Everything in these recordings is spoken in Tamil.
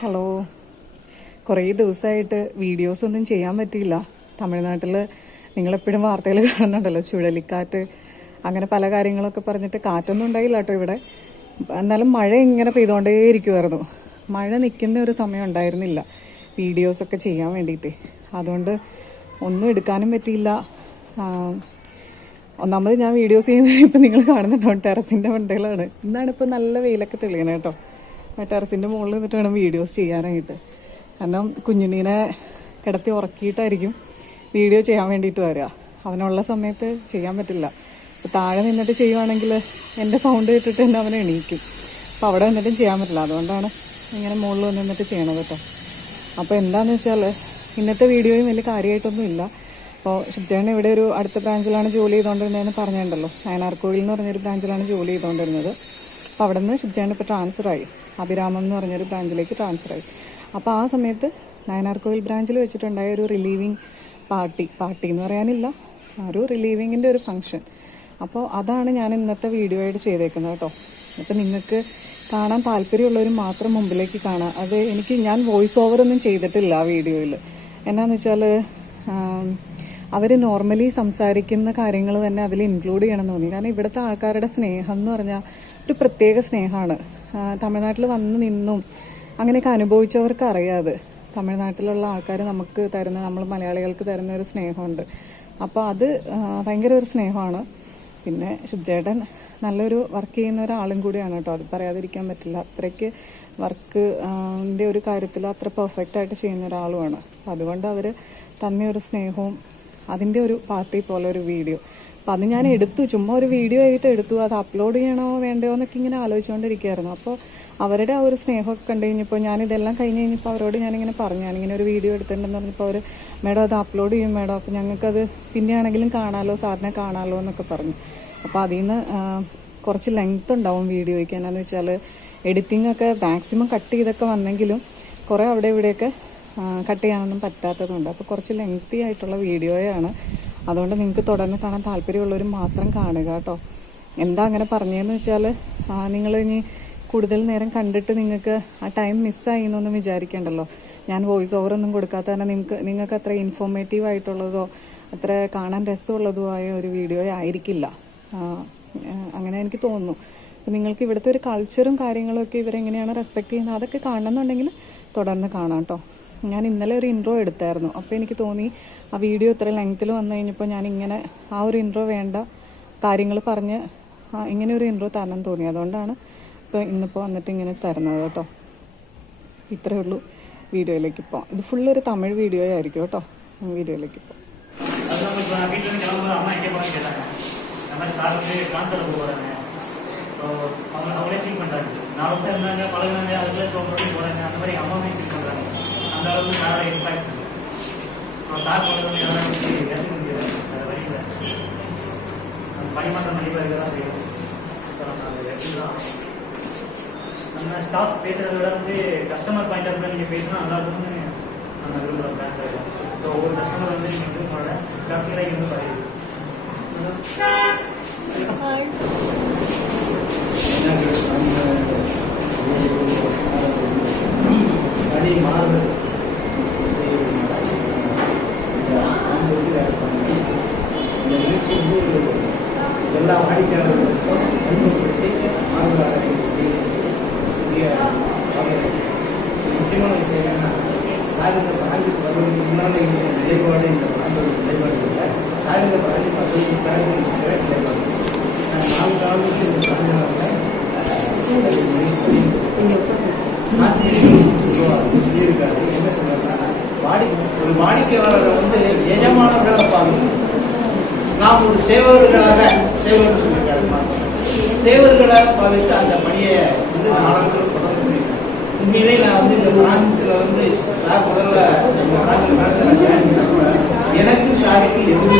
ഹലോ. കുറേ ദിവസമായിട്ട് വീഡിയോസൊന്നും ചെയ്യാൻ പറ്റിയില്ല. തമിഴ്നാട്ടിൽ നിങ്ങളെപ്പോഴും വാർത്തകൾ കാണുന്നുണ്ടല്ലോ, ചുഴലിക്കാറ്റ് അങ്ങനെ പല കാര്യങ്ങളൊക്കെ പറഞ്ഞിട്ട് കാറ്റൊന്നും ഉണ്ടായില്ല കേട്ടോ ഇവിടെ. എന്നാലും മഴ ഇങ്ങനെ പെയ്തുകൊണ്ടേയിരിക്കുമായിരുന്നു. മഴ നിൽക്കുന്ന ഒരു സമയം ഉണ്ടായിരുന്നില്ല വീഡിയോസൊക്കെ ചെയ്യാൻ വേണ്ടിയിട്ട്. അതുകൊണ്ട് ഒന്നും എടുക്കാനും പറ്റിയില്ല. ഒന്നാമത് ഞാൻ വീഡിയോസ് ചെയ്യുന്നത് ഇപ്പം നിങ്ങൾ കാണുന്നുണ്ടോ, ടെറസിൻ്റെ മണ്ടയിലാണ്. ഇന്നാണ് ഇപ്പോൾ നല്ല വെയിലൊക്കെ തെളിയണം കേട്ടോ. ടെറസിൻ്റെ മുകളിൽ നിന്നിട്ട് വേണം വീഡിയോസ് ചെയ്യാനായിട്ട്. കാരണം കുഞ്ഞുണ്ണീനെ കിടത്തി ഉറക്കിയിട്ടായിരിക്കും വീഡിയോ ചെയ്യാൻ വേണ്ടിയിട്ട് വരിക. അവനുള്ള സമയത്ത് ചെയ്യാൻ പറ്റില്ല. ഇപ്പോൾ താഴെ നിന്നിട്ട് ചെയ്യുവാണെങ്കിൽ എൻ്റെ സൗണ്ട് കേട്ടിട്ട് തന്നെ അവനെ എണീക്കും. അപ്പോൾ അവിടെ നിന്നിട്ടും ചെയ്യാൻ പറ്റില്ല. അതുകൊണ്ടാണ് ഇങ്ങനെ മുകളിൽ വന്ന് നിന്നിട്ട് ചെയ്യണത് കേട്ടോ. അപ്പോൾ എന്താണെന്ന് വെച്ചാൽ ഇന്നത്തെ വീഡിയോയും വലിയ കാര്യമായിട്ടൊന്നും ഇല്ല. അപ്പോൾ ഷിബ്ജേട്ടൻ ഇവിടെ ഒരു അടുത്ത ബ്രാഞ്ചിലാണ് ജോലി ചെയ്തുകൊണ്ടിരുന്നതെന്ന് പറഞ്ഞിട്ടുണ്ടല്ലോ. നയനാർക്കോവിൽ എന്ന് പറഞ്ഞൊരു ബ്രാഞ്ചിലാണ് ജോലി ചെയ്തുകൊണ്ടിരുന്നത്. അപ്പോൾ അവിടെ നിന്ന് ഷിബ്ജേട്ടൻ ഇപ്പോൾ ട്രാൻസ്ഫറായി, അഭിരാമം എന്ന് പറഞ്ഞൊരു ബ്രാഞ്ചിലേക്ക് ട്രാൻസ്ഫറായി. അപ്പോൾ ആ സമയത്ത് നയനാർക്കോവിൽ ബ്രാഞ്ചിൽ വെച്ചിട്ടുണ്ടായ ഒരു റിലീവിങ് പാർട്ടി എന്ന് പറയാനില്ല, ഒരു റിലീവിങ്ങിൻ്റെ ഒരു ഫംഗ്ഷൻ. അപ്പോൾ അതാണ് ഞാൻ ഇന്നത്തെ വീഡിയോ ആയിട്ട് ചെയ്തേക്കുന്നത് കേട്ടോ. അപ്പോൾ നിങ്ങൾക്ക് കാണാൻ താല്പര്യമുള്ളവർ മാത്രം മുമ്പിലേക്ക് കാണാം. അത് ഞാൻ വോയിസ് ഓവറൊന്നും ചെയ്തിട്ടില്ല ആ വീഡിയോയിൽ. എന്നാന്ന് വെച്ചാൽ അവർ നോർമലി സംസാരിക്കുന്ന കാര്യങ്ങൾ തന്നെ അതിൽ ഇൻക്ലൂഡ് ചെയ്യണമെന്ന് തോന്നി. കാരണം ഇവിടുത്തെ ആൾക്കാരുടെ സ്നേഹം എന്ന് പറഞ്ഞാൽ ഒരു പ്രത്യേക സ്നേഹമാണ്. തമിഴ്നാട്ടിൽ വന്ന് നിന്നും അങ്ങനെയൊക്കെ അനുഭവിച്ചവർക്ക് അറിയാതെ തമിഴ്നാട്ടിലുള്ള ആൾക്കാർ നമുക്ക് തരുന്ന, നമ്മൾ മലയാളികൾക്ക് തരുന്ന ഒരു സ്നേഹമുണ്ട്. അപ്പോൾ അത് ഭയങ്കര ഒരു സ്നേഹമാണ്. പിന്നെ ഷിബ്ജേട്ടൻ നല്ലൊരു വർക്ക് ചെയ്യുന്ന ഒരാളും കൂടിയാണ് കേട്ടോ. അത് പറയാതിരിക്കാൻ പറ്റില്ല. അത്രയ്ക്ക് വർക്കിൻ്റെ ഒരു കാര്യത്തിൽ അത്ര പെർഫെക്റ്റായിട്ട് ചെയ്യുന്ന ഒരാളുമാണ്. അതുകൊണ്ട് അവർ തന്ന ഒരു സ്നേഹവും അതിൻ്റെ ഒരു പാർട്ടി പോലെ ഒരു വീഡിയോ. അപ്പം അത് ഞാൻ എടുത്തു, ചുമ്മാ ഒരു വീഡിയോ ആയിട്ട് എടുത്തു. അത് അപ്ലോഡ് ചെയ്യണോ വേണ്ടയോ എന്നൊക്കെ ഇങ്ങനെ ആലോചിച്ചുകൊണ്ടിരിക്കുകയായിരുന്നു. അപ്പോൾ അവരുടെ ആ ഒരു സ്നേഹമൊക്കെ കണ്ടു കഴിഞ്ഞപ്പോൾ ഞാനിതെല്ലാം കഴിഞ്ഞ് കഴിഞ്ഞപ്പോൾ അവരോട് ഞാനിങ്ങനെ പറഞ്ഞു, ഞാനിങ്ങനെ ഒരു വീഡിയോ എടുത്തിട്ടുണ്ടെന്ന് പറഞ്ഞപ്പോൾ അവർ, മേഡം അത് അപ്ലോഡ് ചെയ്യും മേഡം, അപ്പോൾ ഞങ്ങൾക്കത് പിന്നെയാണെങ്കിലും കാണാമല്ലോ, സാറിനെ കാണാമല്ലോ എന്നൊക്കെ പറഞ്ഞു. അപ്പോൾ അതിൽ നിന്ന് കുറച്ച് ലെങ്ത് ഉണ്ടാവും വീഡിയോയ്ക്ക്. എന്നാന്ന് വെച്ചാൽ എഡിറ്റിംഗ് ഒക്കെ മാക്സിമം കട്ട് ചെയ്തൊക്കെ വന്നെങ്കിലും കുറേ അവിടെ ഇവിടെയൊക്കെ കട്ട് ചെയ്യാനൊന്നും പറ്റാത്തതുണ്ട്. അപ്പോൾ കുറച്ച് ലെങ്തി ആയിട്ടുള്ള വീഡിയോയാണ്. അതുകൊണ്ട് നിങ്ങൾക്ക് തുടർന്ന് കാണാൻ താല്പര്യമുള്ളവർ മാത്രം കാണുക കേട്ടോ. എന്താ അങ്ങനെ പറഞ്ഞതെന്ന് വെച്ചാൽ, നിങ്ങൾ ഇനി കൂടുതൽ നേരം കണ്ടിട്ട് നിങ്ങൾക്ക് ആ ടൈം മിസ്സായി എന്നൊന്നും വിചാരിക്കേണ്ടല്ലോ. ഞാൻ വോയിസ് ഓവറൊന്നും കൊടുക്കാത്ത തന്നെ നിങ്ങൾക്ക് അത്ര ഇൻഫോർമേറ്റീവ് ആയിട്ടുള്ളതോ അത്ര കാണാൻ രസമുള്ളതോ ആയ ഒരു വീഡിയോ ആയിരിക്കില്ല. അങ്ങനെ എനിക്ക് തോന്നുന്നു. അപ്പം നിങ്ങൾക്ക് ഇവിടുത്തെ ഒരു കൾച്ചറും കാര്യങ്ങളും ഒക്കെ ഇവരെങ്ങനെയാണ് റെസ്പെക്ട് ചെയ്യുന്നത് അതൊക്കെ കാണണമെന്നുണ്ടെങ്കിൽ തുടർന്ന് കാണാം കേട്ടോ. ഞാൻ ഇന്നലെ ഒരു ഇൻട്രോ എടുത്തായിരുന്നു. അപ്പോൾ എനിക്ക് തോന്നി ആ വീഡിയോ ഇത്ര ലെങ്ത്തിൽ വന്നു കഴിഞ്ഞപ്പോൾ ഞാനിങ്ങനെ ആ ഒരു ഇൻട്രോ വേണ്ട കാര്യങ്ങൾ പറഞ്ഞ് ഇങ്ങനെ ഒരു ഇൻട്രോ തരണം തോന്നി. അതുകൊണ്ടാണ് ഇന്നിപ്പോൾ വന്നിട്ട് ഇങ്ങനെ തരുന്നത് കേട്ടോ. ഇത്രയേ ഉള്ളൂ. വീഡിയോയിലേക്ക് പോകാം. ഇത് ഫുള്ളൊരു തമിഴ് വീഡിയോ ആയിരിക്കും കേട്ടോ. വീഡിയോയിലേക്ക് പോകാം. அவங்களே ஃபீல் பண்ணுறாங்க. 4 வருஷம் இருந்தாங்க, பழகினாங்க, அதுக்குள்ளே ப்ரோக்ராம் போகிறாங்க. அந்த மாதிரி அம்மாவே ஃபீல் பண்ணுறாங்க. அந்த அளவுக்கு சாரை இம்பாக்ட் சார் பண்ணுறது யாரும் இறக்க முடியாது. அது வழியில் அந்த பணிமாற்றம் கண்டிப்பாக இருக்க தான் செய்யும். அது எப்படி தான் நம்ம ஸ்டாஃப் பேசுகிறத விட கஸ்டமர் பாயிண்ட் ஆஃப் நீங்கள் பேசினா நல்லாயிருக்கும்னு நம்ம விரும்புகிறோம். பேங்க்கில் ஸோ ஒவ்வொரு கஸ்டமர் நீங்கள் வந்து உங்களோட கம்ப்ளீட்டாக இருந்து பாருங்க. எல்லா வாடிக்கையாளர்களுக்கும் முக்கியமான விஷயம் என்னன்னா, சாயுத பிராஞ்சுக்கு வருவதற்கு முன்னால் நிலைப்பாடு, இந்த பிராண்டோட நிலைப்பாடு இல்லை. சாயுத பிராஞ்சுக்கு வருவதற்கு பிறகு நிலைப்பாடு 4 ஆண்டுக்கு இந்த பிராஞ்சாளர்கள் சொல்லியிருக்காரு. என்ன சொல்றாருன்னா, ஒரு வாடிக்கையாளரை வந்து எஜமானர்களாக பார்க்கணும், நாம் ஒரு சேவர்களாக சொல்லியிருக்காரு. சேவர்களாக பாவித்து அந்த பணியை வந்து நாளங்கள் தொடர்ந்து முடியும். உண்மையிலே நான் வந்து இந்த பிரான்சில் வந்து சார் முதல்ல எனக்கு சாருக்கு எதுவுமே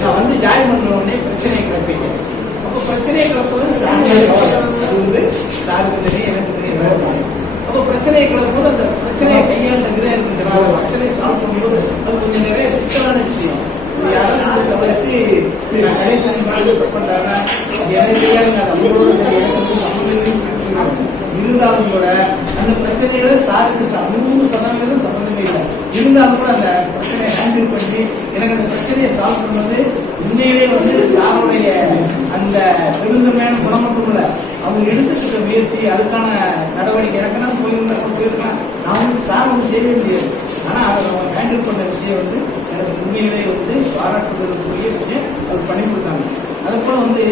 நான் வந்து ஜாயின் பண்ண உடனே பிரச்சனை கிளப்பிட்டேன். அப்போ பிரச்சனையை கிளப்பது அது வந்து சாருக்கு தெரியும், எனக்கு தெரியும். அப்போ பிரச்சனையை கிளப்பும்போது அந்த பிரச்சனையை கையாளுறதுதான் எனக்கு தெரியும். பிரச்சனையை சால்வ் பண்ணும்போது அது கொஞ்சம் நிறைய சிக்கலான விஷயம். யாரும் தவிர்த்து கணேசன் பண்றாங்க எனக்கு தெரியாது. நம்மளோட இருந்தாலும் கூட அந்த பிரச்சனை பிரச்சனைகளை சாருக்கு 100% சம்பந்தமே இல்லை. இருந்தாலும் கூட அந்த பிரச்சனையை ஹேண்டில் பண்ணி எனக்கு அந்த பிரச்சனையை சால்வ் பண்ணது உண்மையிலே வந்து சாருடைய அந்த பெருந்தன்மையான குணம் மட்டும் இல்லை, அவங்க எடுத்துக்கிட்ட முயற்சி, அதுக்கான நடவடிக்கை. எனக்குன்னா போயிருக்கலாம், நான் வந்து சார் வந்து செய்யவே முடியாது. ஆனால் அதை அவங்க ஹேண்டில் பண்ண விஷயம் வந்து எனக்கு உண்மையிலே வந்து பாராட்டுதலுக்குரிய விஷயம் அவர் பண்ணி கொடுத்தாங்க. அது போல வந்து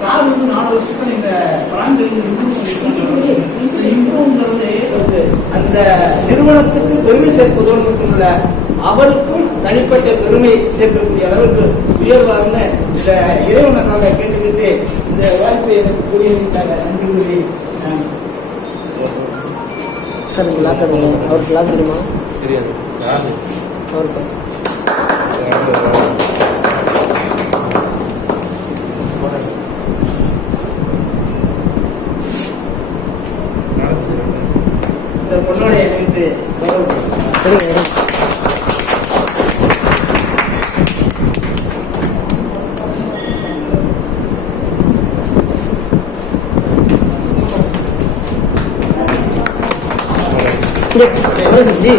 சார் வந்து 4 வருஷத்துல இந்த பிராண்ட் இம்ப்ரூவ் பண்ணிருக்காங்க. இந்த இம்ப்ரூவ்ங்கிறது அந்த நிறுவனத்துக்கு பெருமை சேர்ப்பதோடு மட்டும் இல்ல, அவருக்கும் தனிப்பட்ட பெருமை சேர்க்கக்கூடிய அளவுக்கு உயர்வார்னு இந்த இறைவனால கேட்டுக்கிட்டு இந்த வாய்ப்பை எனக்கு புரியுதுக்காக நன்றி கூறி சார் லாக் பண்ணுங்க. அவருக்கு லாக் தெரியுமா? தெரியாது. அவருக்கு இந்த பொண்ணோட எனக்கு சரிங்க. जी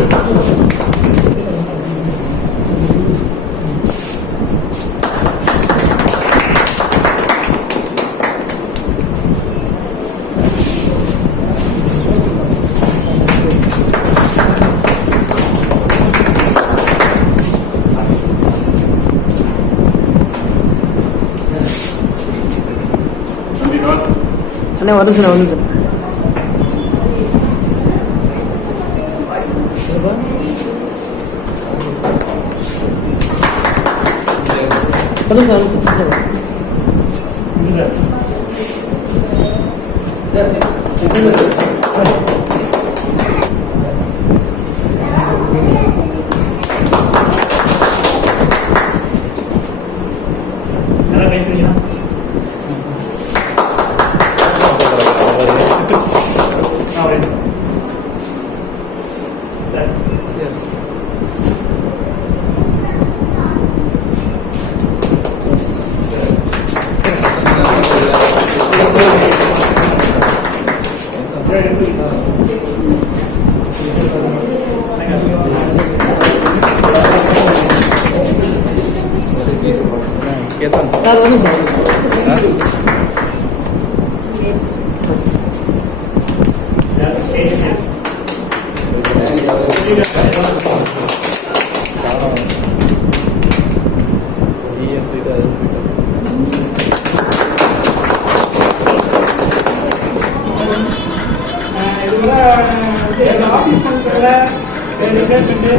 அண்ணா வந்து சார் வந்து சார் நல்லா பேசுறீங்களா? சார் வந்து சார் இதுவரை எங்கள் ஆஃபீஸ் ஃபங்க்ஷனில் டிபார்ட்மெண்ட்டு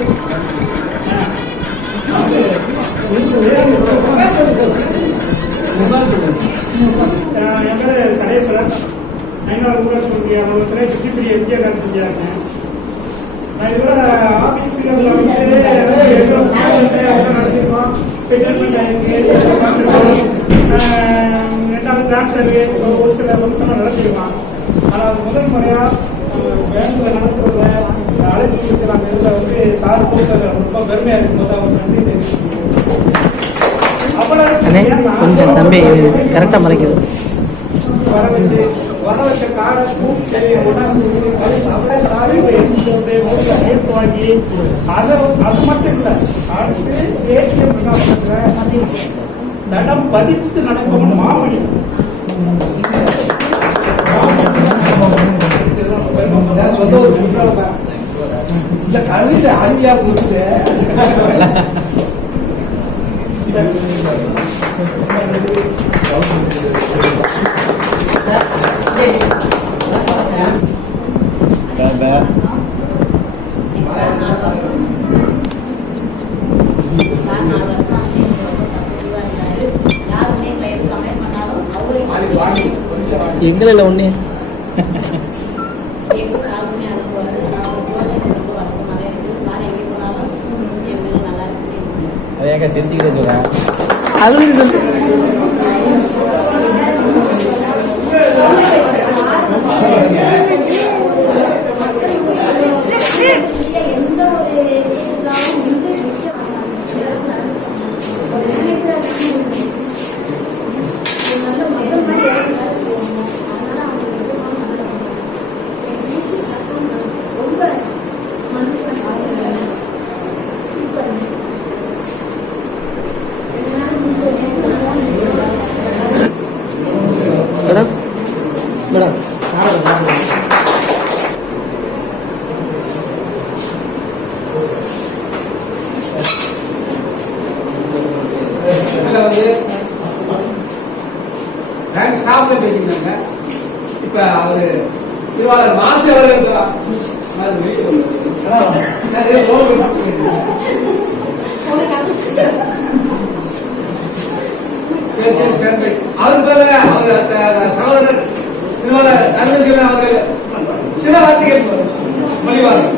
என் பேர் சடேஸ்வரன். 5வது ஊராட்சி ஒன்றிய அலுவலகத்தில் விஜிபிரி விஜயகாந்தியாக இருக்கேன். நான் இதுவரை ஆஃபீஸுக்கு நடத்திருக்கோம். செட்டில்மெண்ட் ஆகிருக்கு, 2வது கிராண்ட் சர்வே, ஒரு சில ஃபங்க்ஷனாக நடத்திருக்கோம். ஆனால் முதல் முறையாக பேங்கில் நடத்துறதுல அழைப்பு கொடுக்குறாங்க. இதில் வந்து சார் போகிறது ரொம்ப பெருமையாக இருக்கும்போது அவங்க நன்றி தெரிவிச்சுக்கிறேன். அண்ணே கொஞ்சம் தம்பி கரெக்டாக மறைக்குது. வர வச்ச காடை சரி அப்படியே சாரி எடுத்து வாங்கி அது மட்டும் இல்லை, அடுத்து ஏடிஎம் தடம் பதித்து நடப்பவன் மாமணி. சொந்த ஒரு இந்த கவிதை அருமையா கொடுத்து எங்களில் ஒன்று அதை எங்க சிரிச்சுக்கிட்டே சொல்றேன். அது சொல்லு. அவர் பேர அவர் சகோதரர் சிறுவல தர்மசீலன் அவர்கள் சில வார்த்தைகள் மொழிவார்கள்.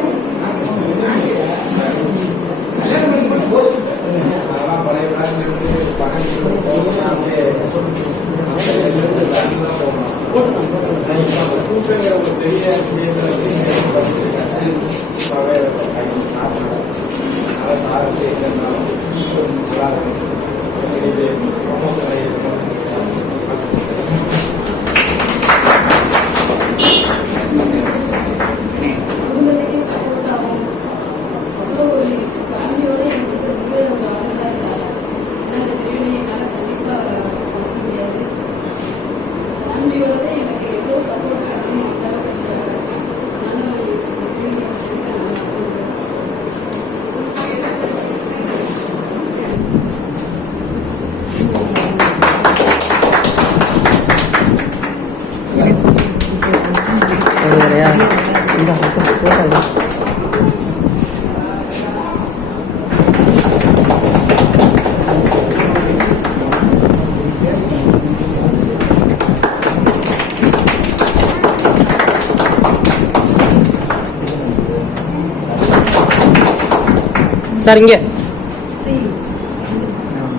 சார் இங்கே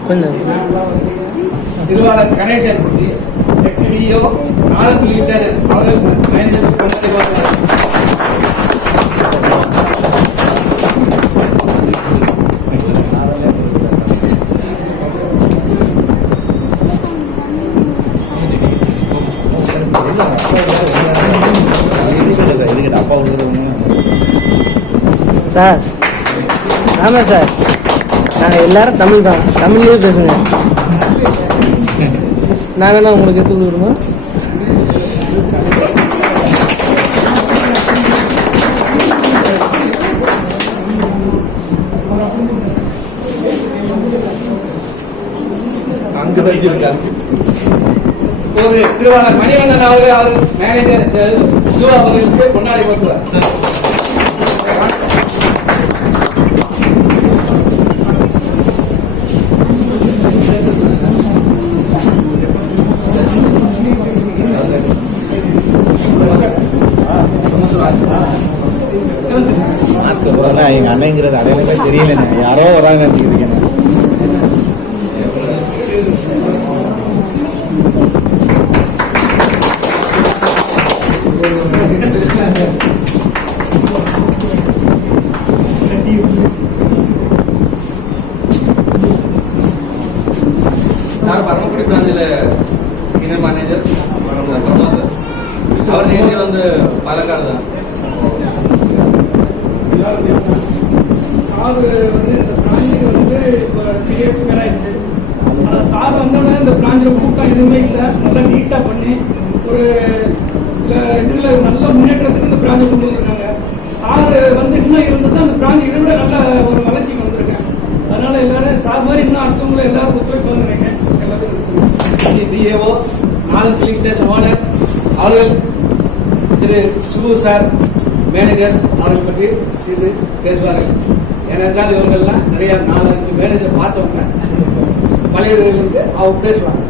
கொஞ்சம் திருவாளர் கணேசன் பற்றி எக்ஸ்விஓ நாலு லிஸ்டர் அவர்கள் மேனேஜர் சார் ஆமாம் சார் நாங்கள் எல்லாரும் தமிழ் தான், தமிழ்லேயே பேசுங்க. நான் வேணா உங்களுக்கு எடுத்து கொடுக்குறோமா? அங்கு வச்சிருக்காங்க. ஒரு திருவாளர் மணிவண்ணன் அவர்கள் அவர் மேனேஜர் சிவா அவர்களுக்கு கொண்டாடி கொடுக்கிறார். மாஸ்க் போறா எங்க அண்ணங்கிறது அடையாளமே தெரியல, யாரோ வராங்க நினைக்கிறீங்க. சார் பரமக்குடி பிராஞ்சில் இணை மேனேஜர் அவர் நேரே வந்து பாலக்காடு தான். சார் வந்து இந்த பிராஞ்சுக்கு வந்து இப்போ 3 இயர்ஸ் மேலே ஆயிடுச்சு. சார் வந்தோடனே இந்த பிராஞ்சில் கூட்டம் எதுவுமே இல்லை, நல்லா நீட்டாக பண்ணி ஒரு சில இதில் நல்ல முன்னேற்றத்துக்கு இந்த பிராஞ்சை கொண்டு வந்திருக்காங்க. சார் வந்து இன்னும் இருந்தது அந்த பிராஞ்சு இதை விட நல்ல ஒரு வளர்ச்சிக்கு வந்திருக்கேன். அதனால எல்லாரும் சார் மாதிரி இன்னும் அடுத்தவங்களை எல்லாரும் ஒத்துழைப்பு வந்துருக்கேன். எல்லாத்துக்கும் டிஏஓ நாதன் ஃபில்லிங் ஸ்டேஷன் ஓனர் அவர்கள் திரு சுபு சார் மேனேஜர் அவர்கள் பற்றி செய்து பேசுவார்கள். ஏனென்றால் இவர்கள்லாம் நிறைய 4-5 மேனேஜர் பார்த்தவங்க, பழைய இதிலிருந்து அவங்க பேசுவாங்க.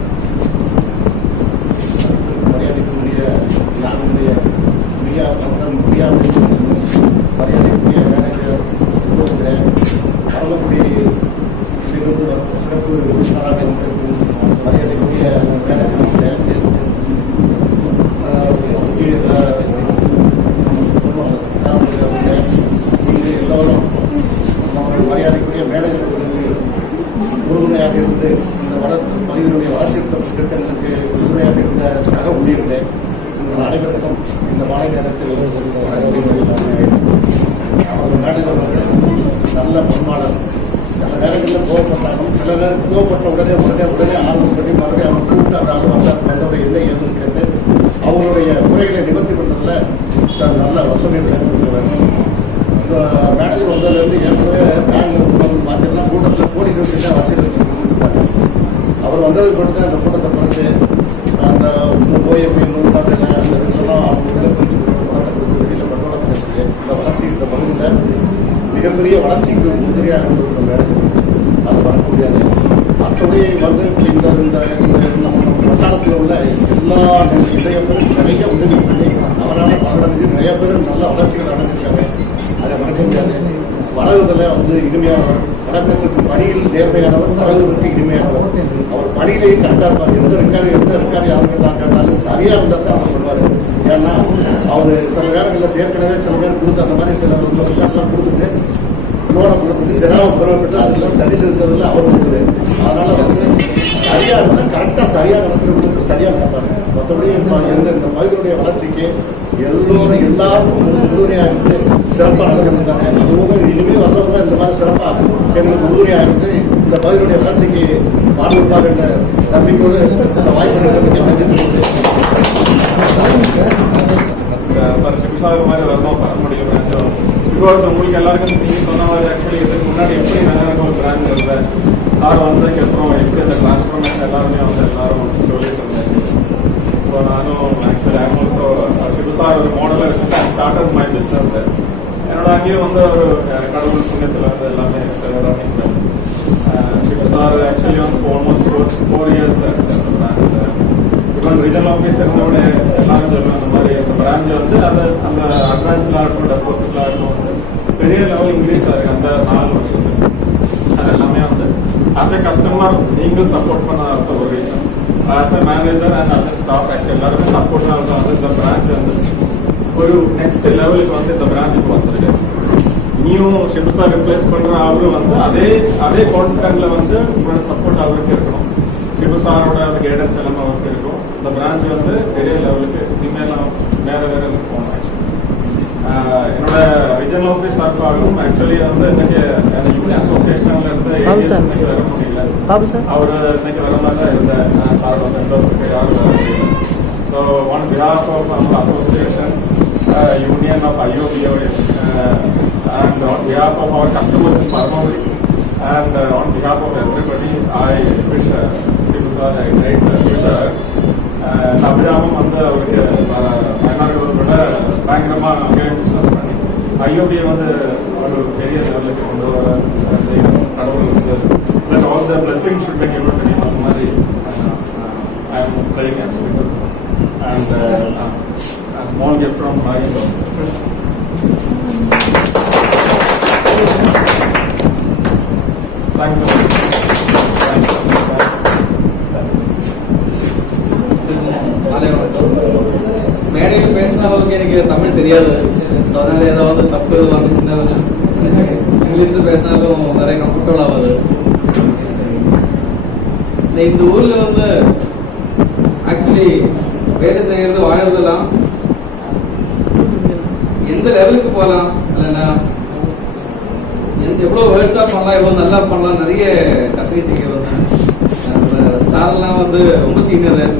மரியாதைக்குரிய நானுடைய மரியாதைக்குரிய மேனேஜர் பரமக்குடி சிறப்பு விருந்தினராக இருக்கும் மரியாதைக்குரிய மேனேஜர் இங்கு எல்லோரும் மரியாதைக்குரிய மேனேஜர்களுக்கு உறுதுணையாக இருந்து இந்த பகுதியினுடைய வளர்ச்சி திட்டங்களுக்கு உறுதுணையாக இருந்த சக ஊழியர்களே, உங்கள் அனைவருக்கும் இந்த மாலை நேரத்தில் அவர்கள் மேனேஜர் நல்ல பண்பாளர். சில நேரங்களில் கோவப்பட்டாலும் சில நேரம் கோவப்பட்ட உடனே ஆர்வம் பண்ணி மறுபடியும் அவங்க கூப்பிட்டு அந்த ஆள் வந்தவரை என்ன ஏதுன்னு கேட்டு அவங்களுடைய குறைகளை நிவர்த்தி பண்ணுறதுல நல்ல வசதி இருக்கிறாங்க. இந்த மேனேஜர் வந்ததுலேருந்து ஏற்கனவே பேங்க் வந்து பார்த்தீங்கன்னா கூட்டத்தில் கோடிக்கணக்கில் வசதி வச்சுருக்காங்க. அவர் வந்ததுக்கு மட்டும் அந்த கூட்டத்தை பிறகு அந்த ஓஎம்பி நூற்றாண்டில் அந்த இதெல்லாம் அவங்க வெளியில் பிரிச்சு பணத்தை கொடுத்து வெளியில் பட்டோட மிகப்பெரிய வளர்ச்சிக்கு உறுதுணையாக இருந்தது மேடம். அது வரக்கூடியது. மற்றபடி வந்து இந்த இந்த நம்ம வட்டாரத்தில் உள்ள எல்லா நிறைய பேரும் நிறைய உதவி பண்ணி அவரால் பலனடைஞ்சு நிறைய பேர் நல்ல வளர்ச்சிகள் அடைஞ்சிருக்காங்க. அதை மறக்க முடியாது. வளர்வதில் வந்து இனிமையானவர், வழக்கத்திற்கு பணியில் நேர்மையானவர், வளர்வதற்கு இனிமையானவர். அவர் பணியிலேயும் கரெக்டாக இருப்பார். எந்த ரெக்கார்டு யாரும் கேட்டாலும் சரியாக இருந்தால் தான் அவர் சொல்வார். ஏன்னா அவர் சில நேரங்களில் ஏற்கனவே சில பேர் கொடுத்து அந்த மாதிரி சில ரெக்கார்ட்லாம் கொடுத்துட்டு லோனை கொடுத்துட்டு சிரமம் பெறப்பட்டு அதெல்லாம் சரி செஞ்சதில் அவர் கொடுக்குறாரு. அதனால வந்து சரியாக இருந்தால் கரெக்டாக சரியாக நடத்துறவங்களுக்கு சரியாக நடப்பாங்க. மற்றபடி இந்த பகுதியுடைய வளர்ச்சிக்கு எல்லாரும் உறுதுணையாக இருந்து சிறப்பாக நடந்துருக்காங்க. அதுவும் இனிமேல் வர்றவங்க இந்த மாதிரி சிறப்பாக எங்களுக்கு உறுதுணையாக இருந்து இந்த பகுதியுடைய வளர்ச்சிக்கு பாடுபடுவார் என்ற நம்பிக்கையோடு இந்த வாய்ப்பு நடந்து சார் சிவசாகர் மாதிரி வரணும் வர முடியும். பிகாஸ் உங்களுக்கு எல்லாருக்கும் நீங்கள் சொன்ன மாதிரி ஆக்சுவலி இதுக்கு முன்னாடி எப்படி நல்லா ஒரு பிராண்ட் இருந்தேன் சார் வந்ததுக்கு அப்புறம் எப்படி அந்த டிரான்ஸ்ஃபர்மேஷன் எல்லாருமே வந்து எல்லாரும் சொல்லிட்டு இருந்தேன். ஸோ நானும் ஆக்சுவலி ஐம் ஆல்சோ சிவசாகர் ஒரு மாடலை வச்சு ஸ்டார்டட் மை பிஸ்னஸ். என்னோட அங்கேயும் வந்து ஒரு கடவுள் புண்ணியத்தில் வந்து எல்லாமே ரன்னிங். சிவசாகர் ஆக்சுவலி வந்து ஆல்மோஸ்ட் 4 years அந்த பிராண்டில் இவன் ரீஜனல் ஆஃபீஸ் இருந்தோட எல்லாரும் சொல்லுவேன். அந்த மாதிரி அந்த பிரான்ச் வந்து அது அந்த அட்வான்ஸில் ஆகட்டும் டெபாசிட்டில் ஆகட்டும் வந்து பெரிய லெவல் இன்க்ரீஸ் ஆகுது அந்த 4 வருஷத்துக்கு. அது எல்லாமே வந்து ஆஸ் எ கஸ்டமர் நீங்கள் சப்போர்ட் பண்ண ஒரு reason. As a manager and other staff actually எல்லாருமே சப்போர்ட்னால தான் வந்து இந்த பிரான்ச் வந்து ஒரு நெக்ஸ்ட் லெவலுக்கு வந்து இந்த பிரான்ச்சுக்கு வந்துருக்கு. இனியும் ஷிப்ஸாக ரிப்ளேஸ் பண்ணுற அவரும் வந்து அதே கான்ஃபிடென்ட்ல வந்து உங்களோட சப்போர்ட் அவருக்கு இருக்கணும். ஷிப்ஸாரோட அந்த கைடன்ஸ் எல்லாமே அவருக்கு இருக்கும். இந்த பிரான்ச் வந்து பெரிய லெவலுக்கு இனிமேல் வேற போகணும். என்னோட ரீஜனல் ஆஃபீஸ் சார்பாகவும் ஆக்சுவலி வந்து இன்னைக்கு யூனியன் அசோசியேஷன்ல இருந்து இன்னைக்கு வர முடியல. அவர் இன்னைக்கு வர மாதிரி தான் இருந்தேன். சார் மெம்பர்ஸுக்கு யாரும் வர முடியல. So on behalf of our association union of IOBOS and on behalf of our customers in Paramount and on behalf of everybody, I wish Sivasar a great future. Abiramam வந்து அவருக்கு மன்னார்குடியோட பயங்கரமா அங்கே பிஸ்னஸ் பண்ணி IOBயை வந்து ஒரு பெரிய லெவலுக்கு கொண்டு வர கடவுள் வந்து all the blessings should be given to him. அந்த மாதிரி I am praying and a small gift from my thanks. மேடையில் பேசின அளவுக்கு எனக்கு தமிழ் தெரியாது. அதனால ஏதாவது தப்பு வந்துச்சுன்னா இங்கிலீஷ்ல பேசினாலும் நிறைய கம்ஃபர்டபுள் ஆகாது. இந்த ஊர்ல வந்து ஆக்சுவலி வேலை செய்யறது வாழறதெல்லாம் எந்த லெவலுக்கு போகலாம் இல்லைன்னா எவ்வளவு வேர்ட்ஸா பண்ணலாம், எவ்வளவு நல்லா பண்ணலாம், நிறைய கத்துக்கிட்டு வந்தேன். சாரெல்லாம் வந்து ரொம்ப சீனியர்.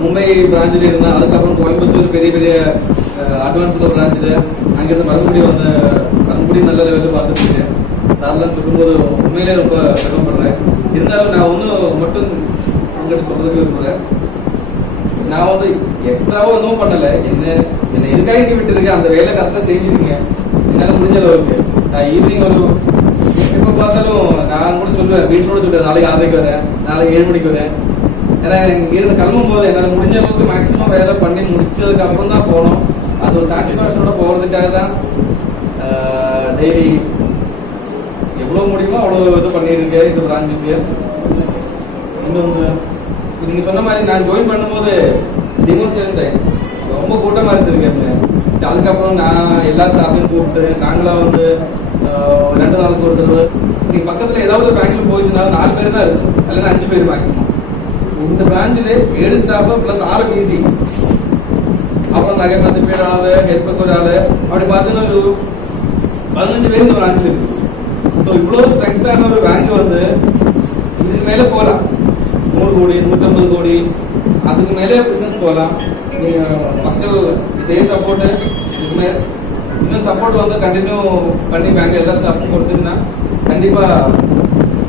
மும்பை பிராஞ்சில் இருந்தேன். அதுக்கப்புறம் கோயம்புத்தூர் பெரிய பெரிய அட்வான்ஸ்ல பிராஞ்சில் அங்கிருந்து மறுபடி நல்ல லெவலில் பார்த்துட்டு இருக்கேன். சார்லாம் சொல்லும்போது உண்மையிலே ரொம்ப பெருமைப்படுறேன். இருந்தாலும் நான் ஒன்றும் மட்டும் உங்ககிட்ட சொல்றதுக்கு விரும்புறேன். நான் வந்து எக்ஸ்ட்ராவோ ஒன்றும் பண்ணலை. என்ன எதுக்காக இங்கே விட்டுருக்கேன், அந்த வேலை கரெக்டாக செஞ்சுருங்க என்னால் முடிஞ்ச அளவுக்கு. நான் ஈவினிங் ஒரு எப்போ பார்த்தாலும் நான் கூட சொல்லுவேன், வீட்டில் கூட சொல்லுவேன், நாளைக்கு 6:30 வரேன், நாளைக்கு 7 மணிக்கு வரேன். ஏன்னா இங்கிருந்து கிளம்பும் போது என்னால் முடிஞ்ச அளவுக்கு மேக்ஸிமம் வேலை பண்ணி முடிச்சதுக்கு அப்புறம் தான் போகணும். அது ஒரு சாட்டிஸ்ஃபேக்ஷனோட போகிறதுக்காக தான் டெய்லி எவ்வளோ முடியுமோ அவ்வளோ இது பண்ணிட்டு இருக்கேன் இந்த பிரான்ச்சுக்கு. இன்னொன்று நீங்க சொன்ன மாதிரி நான் ஜாயின் பண்ணும்போது நீங்களும் சேர்ந்தேன், ரொம்ப கூட்டமாக இருந்திருக்கேன். அதுக்கப்புறம் நான் எல்லா ஸ்டாஃபையும் கூப்பிட்டு நாங்களாம் வந்து 2 நாளுக்கு ஒரு தடவை நீங்க பக்கத்தில் ஏதாவது பேங்க்ல போயிடுச்சுன்னா 4 பேர் தான் இருக்கு, இல்லைன்னா 5 பேர் மேக்ஸிமம். இந்த பிராஞ்சில் 7 ஸ்டாஃப் ப்ளஸ் 6 பிசி, அப்புறம் நகை 10 பேர் ஆளு, ஹெல்ப்புக்கு ஒரு ஆளு, அப்படி பார்த்தீங்கன்னா ஒரு 15 பேர் இந்த பிராஞ்சில் இருக்கு. ஸோ இவ்வளோ ஸ்ட்ரென்த்தான ஒரு பேங்க் வந்து இதுக்கு மேலே போகலாம். 100 கோடி 150 கோடி அதுக்கு மேலே பிசினஸ் போகலாம். மக்கள் இதே சப்போர்ட்டு இன்னும் சப்போர்ட் வந்து கண்டினியூ பண்ணி பேங்க் எல்லா ஸ்டாஃபும் கொடுத்தீங்கன்னா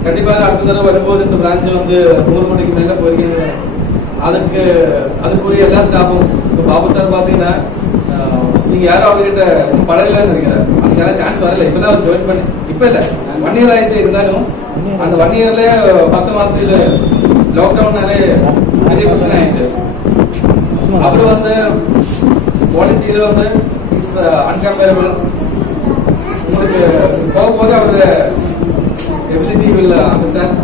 கண்டிப்பாக அடுத்த தடவை வரும்போது இந்த பிரான்ச் வந்து 100 கோடிக்கு மேலே போயிருக்கீங்க. அதுக்குரிய எல்லா ஸ்டாஃபும் இப்போ பாபு சார் பார்த்தீங்கன்னா நீங்கள் யாரும் அவர்கிட்ட படையிலன்னு நினைக்கிறேன். சில சான்ஸ் வரல. இப்பதான் ஜாயின் பண்ணி இப்ப இல்ல 1 year ஆயிடுச்சு. இருந்தாலும் அந்த 1 yearல 10 மாசம் இது லாக்டவுன்னாலே பெரிய பிரச்சனை ஆயிடுச்சு. அப்புறம் வந்து குவாலிட்டியில வந்து இஸ் அன்கம்பேரபிள். உங்களுக்கு போக போக அவரு எபிலிட்டி வில் அண்டர்ஸ்டாண்ட்.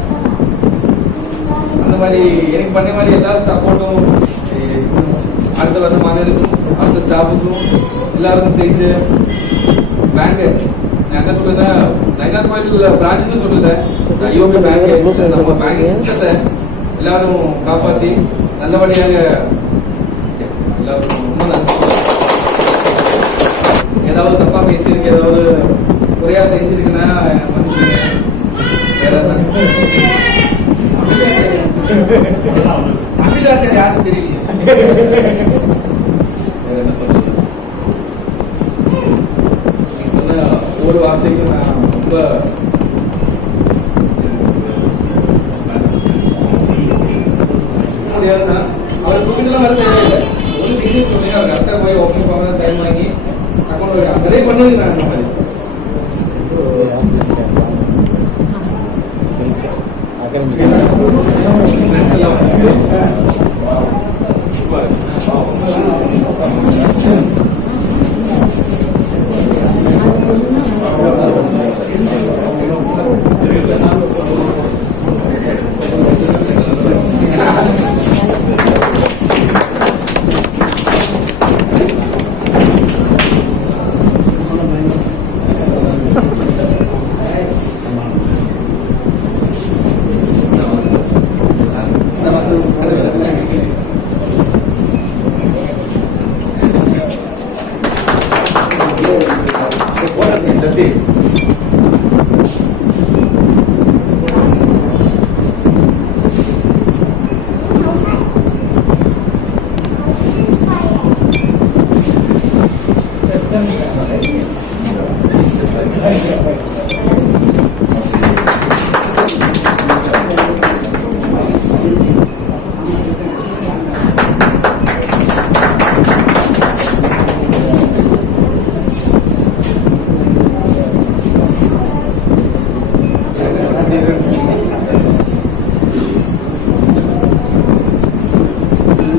அந்த மாதிரி எனக்கு பண்ண மாதிரி எல்லா சப்போர்ட்டும் அடுத்த வருடம் மாணவருக்கும் அடுத்த ஸ்டாஃபுக்கும் எல்லாருக்கும் சேர்த்து பேங்க் நான் என்ன சொல்றேன், நயினார் கோயில் பிரான்ச்சுன்னு சொல்லல, ஐஓபி பேங்க் நம்ம பேங்கிங் சிஸ்டத்தை எல்லாரும் காப்பாற்றி நல்லபடியாக எல்லாரும் ரொம்ப நன்றி. ஏதாவது தப்பா பேசியிருக்கு, ஏதாவது குறையா செஞ்சிருக்குன்னா மன்னிச்சுங்க. வேற தமிழாக்க யாரும் தெரியலையே. வேற என்ன சொல்றது, நீ சொன்ன ஒரு வார்த்தைக்கு நான் ரொம்ப அவர் தூக்கிட்டுலாம் வர தேவையில்லை. ஒரு டிகிரி சொன்னீங்க, அவர் கரெக்டாக போய் ஓப்பன் பண்ண சைன் வாங்கி அக்கௌண்ட் நிறைய பண்ணுவீங்க. நான் இந்த மாதிரி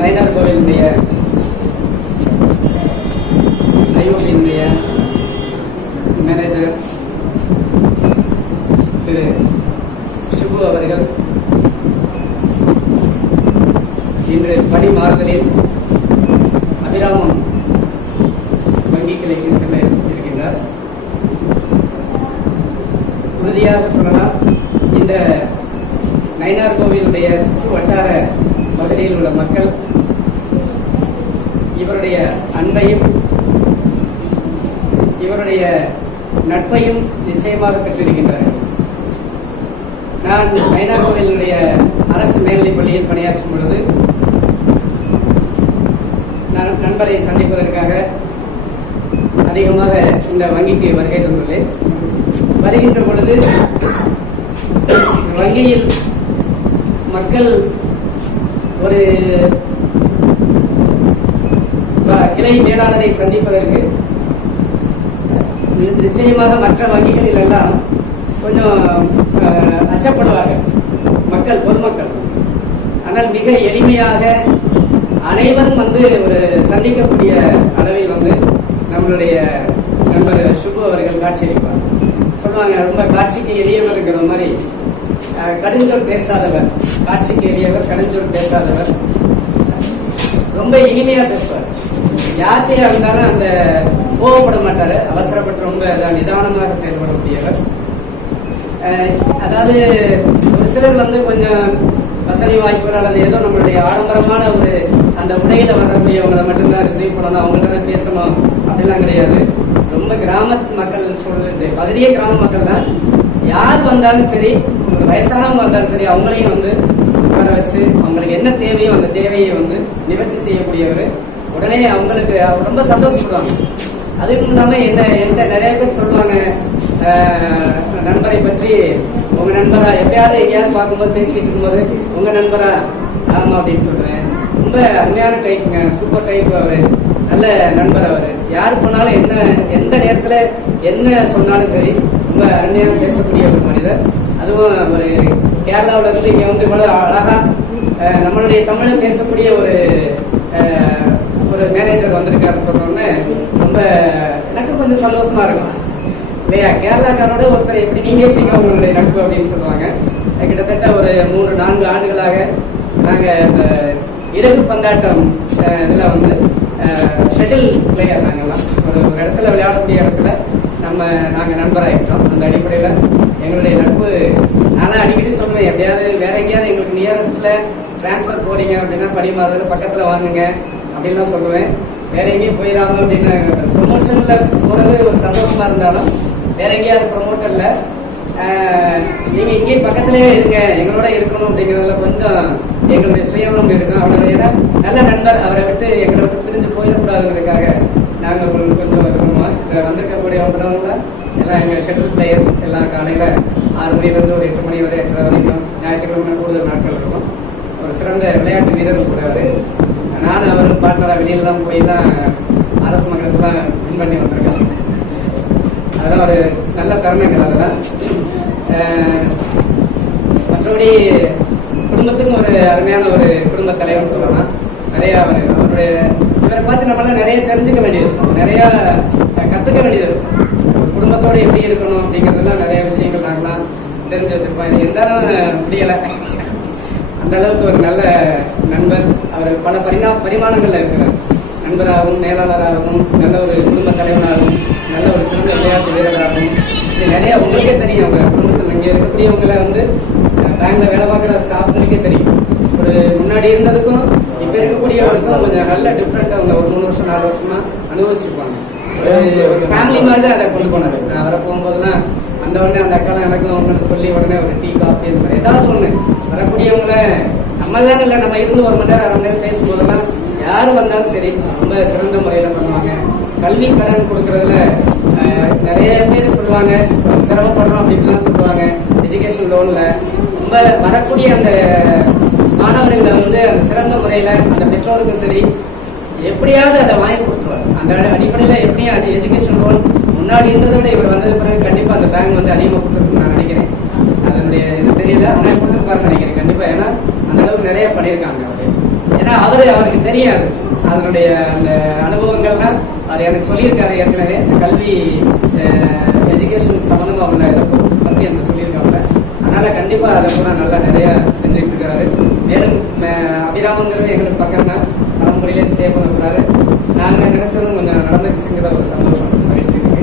நயினார் கோவிலுடைய ஐஓபியினுடைய மேனேஜர் திரு சுபு அவர்கள் இன்று பணி மாறுதலில் அபிராமம் வங்கி கிளைக்கு செல்ல இருக்கின்றார். உறுதியாக சொல்லலாம், இந்த நயினார் கோவிலுடைய சுற்று வட்டார பகுதியில் உள்ள மக்கள் இவருடைய அன்பையும் இவருடைய நட்பையும் நிச்சயமாக பெற்றிருக்கின்றார்கள். நான் நயினார் கோவிலுடைய அரசு மேல்நிலைப் பள்ளியில் பணியாற்றும் பொழுது நான் நண்பரை சந்திப்பதற்காக அதிகமாக இந்த வங்கிக்கு வருகை தந்துள்ளேன். வருகின்ற பொழுது வங்கியில் மக்கள் ஒரு கிளை மேலாளரை சந்திப்பதற்கு நிச்சயமாக மற்ற வங்கிகளில் எல்லாம் கொஞ்சம் அச்சப்படுவார்கள் மக்கள், பொதுமக்கள். ஆனால் மிக எளிமையாக அனைவரும் ஒரு சந்திக்கக்கூடிய அளவில் நம்மளுடைய நண்பர் சுபு அவர்கள் காட்சியளிப்பார். சொல்லுவாங்க, ரொம்ப காட்சிக்கு எளியவர் இருக்கிற மாதிரி, கடுஞ்சொல் பேசாதவர், காட்சிக்கு எளியவர், கடுஞ்சொல் பேசாதவர், ரொம்ப இனிமையா பேசுவார். யார்த்தையா இருந்தாலும் அந்த கோவப்பட மாட்டாரு, அவசரப்பட்டு ரொம்ப நிதானமாக செயல்படக்கூடியவர். அதாவது ஒரு சிலர் கொஞ்சம் வசதி வாய்ப்புகள் அல்லது ஏதோ நம்மளுடைய ஆடம்பரமான அந்த உடையில வரக்கூடியவங்களை மட்டும்தான் ரிசீவ் பண்ணணும், அவங்கள்ட்ட தான் பேசணும் அப்படிலாம் கிடையாது. ரொம்ப கிராம மக்கள் சொல்றது, பகுதியே கிராம மக்கள் தான். யார் வந்தாலும் சரி, ஒரு வயசானவங்க வந்தாலும் சரி, அவங்களையும் உட்கார வச்சு அவங்களுக்கு என்ன தேவையோ அந்த தேவையை நிவர்த்தி செய்யக்கூடியவர். உடனே அவங்களுக்கு ரொம்ப சந்தோஷப்படுவாங்க. அதுக்கு இல்லாம எந்த நிறைய பேர் சொல்லுவாங்க, நண்பரை பற்றி, உங்க நண்பரா, எப்பயாவது எங்கேயாவது பார்க்கும்போது பேசிட்டு இருக்கும்போது உங்க நண்பரா, ஆமா அப்படின்னு சொல்றேன். ரொம்ப அருமையான டைப்புங்க, சூப்பர் டைப் அவரு, நல்ல நண்பர் அவரு. யாரு போனாலும் எந்த நேரத்துல என்ன சொன்னாலும் சரி ரொம்ப அருமையாக பேசக்கூடிய ஒரு மனிதர். அதுவும் ஒரு கேரளாவில் இருந்து இங்கே வந்து இவ்வளோ அழகா நம்மளுடைய தமிழை பேசக்கூடிய ஒரு மேனேஜர் வந்திருக்காருன்னு சொன்னோன்னே ரொம்ப எனக்கு கொஞ்சம் சந்தோஷமா இருக்கும் இல்லையா. கேரளாக்காரோட ஒருத்தர் எப்படி நீங்க செய்ய உங்களுடைய நட்பு அப்படின்னு சொல்லுவாங்க. கிட்டத்தட்ட ஒரு 3-4 ஆண்டுகளாக நாங்கள் இந்த இறகு பந்தாட்டம் இதில் வந்து ஷட்டில் பிளேயர் நாங்கள்லாம் ஒரு இடத்துல விளையாடக்கூடிய இடத்துல நாங்கள் நண்பராகிட்டோம். அந்த அடிப்படையில் எங்களுடைய நட்பு நானும் அடிக்கடி சொல்லுவேன், எப்படியாவது வேற எங்கேயாவது எங்களுக்கு நியரஸ்ட்ல டிரான்ஸ்ஃபர் போறீங்க அப்படின்னா படிமாதிரி பக்கத்தில் வாங்குங்க அப்படின்லாம் சொல்லுவேன். வேற எங்கேயும் போயிடாம அப்படின்னு ப்ரொமோஷன்ல போறது ஒரு சந்தோஷமா இருந்தாலும் வேற எங்கேயாவது ப்ரொமோட்டர்ல நீங்க இங்கே பக்கத்திலேயே இருங்க, எங்களோட இருக்கணும் அப்படிங்கிறதுல கொஞ்சம் எங்களுடைய சுயநலம் இருக்கும். அவ்வளவு ஏன்னா நல்ல நண்பர், அவரை விட்டு எங்களை விட்டு பிரிஞ்சு போயிடக்கூடாதுங்கிறதுக்காக நாங்கள் உங்களுக்கு கொஞ்சம் இருக்கணுமா வந்திருக்கக்கூடிய அவங்கள எல்லாம் எங்கள் ஷெட்யூல் பிளேயர்ஸ் எல்லாம் காலையில் 6 மணிலேருந்து ஒரு 8 மணி வரை 8:30 வரைக்கும் ஞாயிற்றுக்கிழமை கூடுதல் நாட்கள் இருக்கும். ஒரு சிறந்த விளையாட்டு வீரர் கூட அவர். நானும் அவரும் பார்ட்னராக வெளியில தான் போய் தான் அரசு மன்றத்தெல்லாம் வின் பண்ணி வந்திருக்கேன். அதெல்லாம் ஒரு நல்ல தருணங்கள். அதெல்லாம் மற்றபடி குடும்பத்துக்கும் ஒரு அருமையான ஒரு குடும்ப தலைவர்னு சொல்லலாம். நிறைய அவருடைய இவரை பார்த்து நம்மளால நிறைய தெரிஞ்சுக்க வேண்டியது இருக்கும், நிறைய கத்துக்க வேண்டியது இருக்கும். குடும்பத்தோட எப்படி இருக்கணும் அப்படிங்கிறதுலாம் நிறைய விஷயங்கள் நாங்களாம் தெரிஞ்சு வச்சிருப்போம். இருந்தாலும் முடியலை. அந்த அளவுக்கு ஒரு நல்ல நண்பர். அவர் பல பரிமாணங்கள்ல இருக்கிறார். நண்பராகவும் மேலாளராகவும் நல்ல ஒரு குடும்ப தலைவனாகவும் நல்ல ஒரு சிறந்த விளையாட்டு வீரராகவும் இது நிறைய உங்களுக்கே தெரியும். அவங்க குடும்பத்தில் இங்கே இருக்கக்கூடியவங்களை வந்து பேங்க்ல வேலை பார்க்குற ஸ்டாஃப்களுக்கே தெரியும். ஒரு முன்னாடி இருந்ததுக்கும் இப்ப இருக்கக்கூடியவருக்கும் கொஞ்சம் நல்ல டிஃப்ரெண்ட். அவங்க ஒரு 3 வருஷம் 4 வருஷமா அனுபவிச்சிருப்பாங்க. ஒரு ஃபேமிலி மாதிரி தான் அதை கொண்டு போனாரு. நான் வர போகும்போதுதான் அந்த உடனே அந்த அக்காலாம் எனக்கும் அவங்கன்னு சொல்லி உடனே ஒரு டீ காஃபி அந்த மாதிரி ஏதாவது ஒண்ணு வரக்கூடியவங்கள நம்ம தான் இல்லை, நம்ம இருந்து 1 மணி நேரம் 1/2 மணி நேரம் பேசும்போதெல்லாம் யாரு வந்தாலும் சரி ரொம்ப சிறந்த முறையில பண்ணுவாங்க. கல்வி கடன் கொடுக்கறதுல நிறைய பேர் சொல்லுவாங்க சிரமப்படுறோம் அப்படின்னு சொல்லுவாங்க. எஜுகேஷன் லோன்ல ரொம்ப வரக்கூடிய அந்த மாணவர்களை வந்து அந்த சிறந்த முறையில அந்த பெற்றோருக்கும் சரி எப்படியாவது அதை வாங்கி கொடுத்துருவாரு. அந்த அடிப்படையில எப்படியும் அது எஜுகேஷன் லோன் முன்னாடி இருந்ததை விட இவர் வந்தது பிறகு கண்டிப்பா அந்த பேங்க் வந்து அதிகமாக கொடுத்துருக்குன்னு நான் நினைக்கிறேன். அதனுடைய இது தெரியல, ஆனால் கொடுத்துருப்பாருன்னு நினைக்கிறேன் கண்டிப்பா. ஏன்னா அந்த அளவுக்கு நிறைய பண்ணியிருக்காங்க அவரு. ஏன்னா அவருக்கு தெரியாது அதனுடைய அந்த அனுபவங்கள்லாம் அவர் எனக்கு சொல்லியிருக்காரு ஏற்கனவே. கல்வி எஜுகேஷன் சம்பந்தமா உள்ள இதை பத்தி எனக்கு சொல்லியிருக்காங்க. அதனால கண்டிப்பா அதை கூட நல்லா நிறைய செஞ்சுட்டு இருக்காரு. மேலும் அபிராமங்கிறது எங்களுக்கு பக்கம் தான், தலைமுறையிலே ஸ்டே பண்ணக்கூடாது. நாங்க நினைச்சதும் கொஞ்சம் நடந்துச்சுங்கிற ஒரு சந்தோஷம் மகிழ்ச்சி இருக்கு.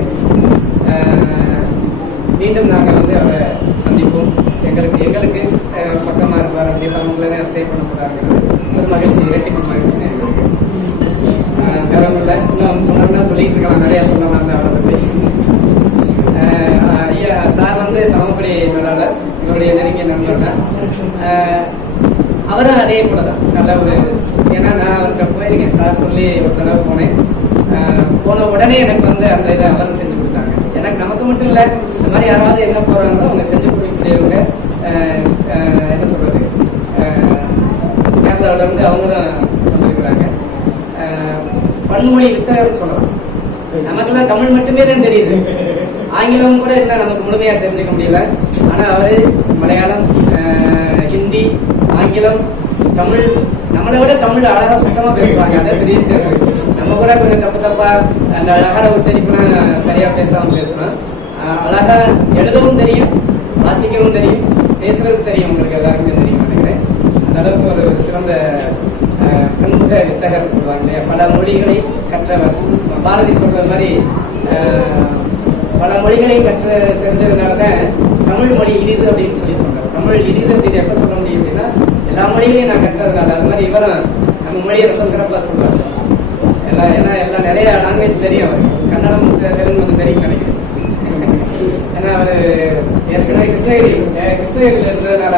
மீண்டும் நாங்கள் வந்து அவரை சந்திப்போம். எங்களுக்கு பக்கமா இருப்பார் அப்படி தலைமுறையில ஸ்டே பண்ண போறாங்கிறது ஒரு மகிழ்ச்சி, இரட்டிப்பு மகிழ்ச்சி எங்களுக்கு. வேற ஒன்றும் இல்லை, இன்னும் சொன்னா சொல்லிட்டு இருக்கலாம், நிறைய சொல்லலாம் இருந்தேன் அவரை பற்றி. ஐயா சார் வந்து தலைமுறை மேலாளர், எங்களுடைய நெருங்கிய நண்பர் தான். அவரும் அதே கூட தான் நல்ல ஒரு, ஏன்னா நான் அவர்கிட்ட போயிருக்கேன், சார் சொல்லி ஒரு தடவை போனேன். போன உடனே எனக்கு வந்து அந்த இதை அவர் செஞ்சு கொடுத்தாங்க. எனக்கு நமக்கு மட்டும் இல்லை, இந்த மாதிரி யாராவது எங்கே போறாங்களோ அவங்க செஞ்சு கொடுக்கக்கூடியவங்க. என்ன சொல்றது, கேரளாவில இருந்து அவங்க தான் வந்திருக்கிறாங்க. பன்மொழி வித்தகர்னு சொல்லலாம். நமக்கெல்லாம் தமிழ் மட்டுமே தான் தெரியுது, ஆங்கிலம் கூட என்ன நமக்கு முழுமையா தெரிஞ்சுக்க முடியல. ஆனா அவரு மலையாளம், ஹிந்தி, ஆங்கிலம், தமிழ், நம்மளை விட தமிழ் அழகா சுத்தமா பேசுவாங்க. அதை தெரியுது. நம்ம கூட கொஞ்சம் தப்பா அந்த அழகான உச்சரிப்புலாம் சரியா பேசாம பேசுறோம். அழகா எழுதவும் தெரியும், வாசிக்கவும் தெரியும், பேசுறதும் தெரியும். உங்களுக்கு எல்லாருக்குமே தெரியும் நினைக்கிறேன். அந்த அளவுக்கு ஒரு சிறந்த பன்முக வித்தகர் சொல்லுவாங்க இல்லையா. பல மொழிகளை கற்றவர். பாரதி சொல்ற மாதிரி பல மொழிகளை தெரிஞ்சதுனாலதான் தமிழ் மொழி இனிது அப்படின்னு சொல்லி சொல்றாரு. தமிழ் இனிது அப்படின்னு எப்ப சொல்ல முடியும் அப்படின்னா எல்லா மொழிகளையும் நான் கற்றதுனால. அது மாதிரி இவரும் நம்ம மொழியை ரொம்ப சிறப்பாக சொல்றாரு. ஏன்னா எல்லாம் நிறைய லாங்குவேஜ் தெரியும் அவருக்கு. கன்னடம், தெலுங்கு வந்து தெரியும் நினைக்கிறேன். ஏன்னா அவரு ஏற்கனவே கிருஷ்ணகிரியில் இருந்ததுனால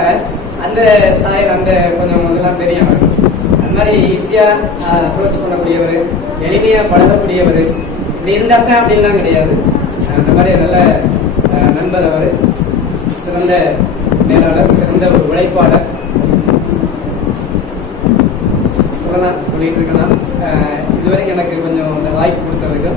அந்த சாயல் அந்த கொஞ்சம் இதெல்லாம் தெரியும் அவருக்கு. அது மாதிரி ஈஸியா அப்ரோச் பண்ணக்கூடியவர், எளிமையா பழகக்கூடியவர். இப்படி இருந்தாத்தான் அப்படின்லாம் கிடையாது. அந்த மாதிரி நல்ல நண்பர் அவர். சிறந்த மேலாளர், சிறந்த ஒரு உழைப்பாளர் சொல்லலாம், சொல்லிட்டு இருக்கலாம். இதுவரைக்கும் எனக்கு கொஞ்சம் அந்த வாய்ப்பு கொடுத்ததுக்கு